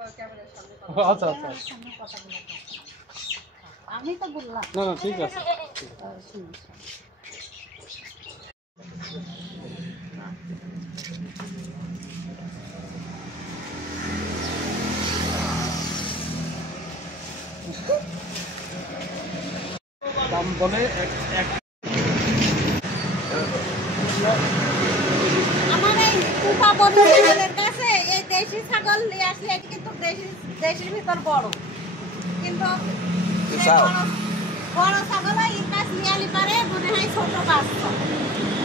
আচ্ছা আচ্ছা আমি তো বললাম না না ঠিক আছে দাম বলে আমার এই কুপা বন্ধুদের কাছে এই দেশি ছাগল নিয়ে আসলে এটি কিন্তু দেশির ভিতর বড়, কিন্তু বড় ছাগল এর কাছ নিয়ে আলি পারে মনে হয় ছোট বাচ্চা,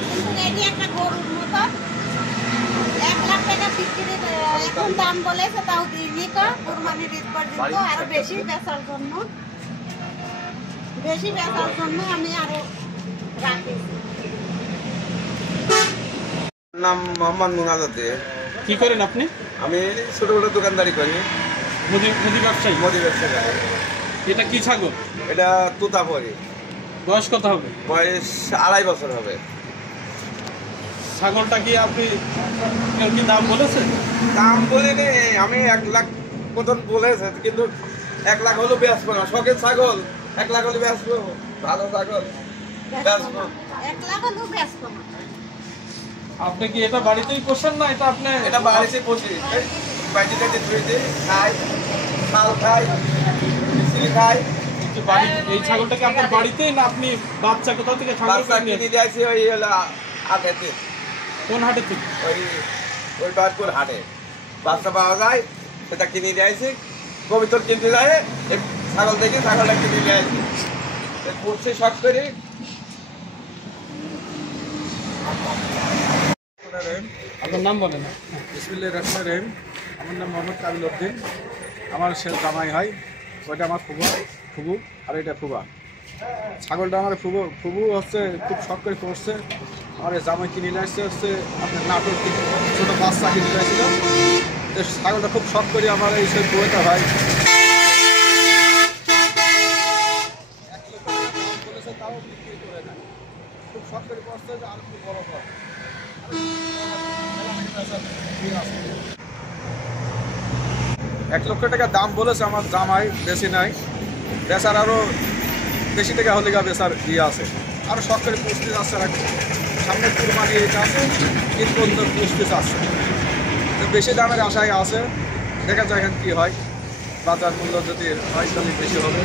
কিন্তু এটি একটা গরুর মতো 1 লাখ টাকা বিক্রি এখন দাম বলেছে, তাও দিইনি তো কুরবানির ঈদ পর্যন্ত আরো বেশি বেচার জন্য আমি আরো রাখি। নাম মোহাম্মদ মুনাজাতে। কি করেন আপনি? আমি ছোটখাটো দোকানদারি করি, মুদি ব্যবসায়ী। মুদি ব্যবসা করি। এটা কি ছাগল? এটা তোতাপুরি। বয়স কত হবে? বয়স 2.5 বছর হবে। ছাগলটা কি আপনি কি দাম বলেছেন? দাম বলিনি, আমি 1 লাখ মতন বলেছে, কিন্তু 1 লাখ হলো বেচবো না। শখের ছাগল 1 লাখ হলে বেচবো, ভালো ছাগল বেচবো। 1 লাখ হলো বেচবো না। আপনি কি এটা বাড়িতেই পোষেন না এটা আপনি? এটা বাড়িতে পুষি, বাড়িতে ধুইতে খাই, শাল খাই, মিষ্টি খাই। এই ছাগলটাকে আপনার বাড়িতেই না আপনি বাচ্চা কোথাও থেকে ছাগল কিনে নিয়ে আসি ওই হলো হাটেতে। কোন হাটে থেকে? ওই বারপুর হাটে বাচ্চা পাওয়া যায়, সেটা কিনে নিয়ে আসি। কবিতর কিনতে যায় ছাগল দেখি, ছাগলটা কিনে নিয়ে আসি, পুষছি শখ করি। আপনার নাম বলেন। বিসমিল্লাহির রহমানির রহিম। আমার নাম মোহাম্মদ কাবিল উদ্দিন। আমার সে জামাই হয়, ওইটা আমার ফুবু আর এটা ফুবা। ছাগলটা আমার ফুবু হচ্ছে খুব শখ করে পড়ছে। আমার জামাই কিনে নিয়ে আসছে হচ্ছে আপনার নাটোর ছোটো বাচ্চা কিনে নিয়ে আসছিল। তো ছাগলটা খুব শখ করে আমার এই সব বইটা হয়। তাও বিক্রি করে না, খুব শখ করে পড়ছে যে আর খুব বড় হয়। 1 লক্ষ টাকা দাম বলেছে আমার জামাই, বেশি নাই। বেচার আরও বেশি টাকা হলে গা বেচার ইয়ে আছে, আরও শখ করে পুষতে যাচ্ছে। সামনে কুরবানি এটা আছে, ঈদ পর্যন্ত পুষতে চাচ্ছে। তো বেশি দামের আশায় আছে, দেখা যায় এখন কী হয়। বাজার মূল্য যদি হয় তাহলে বেশি হবে।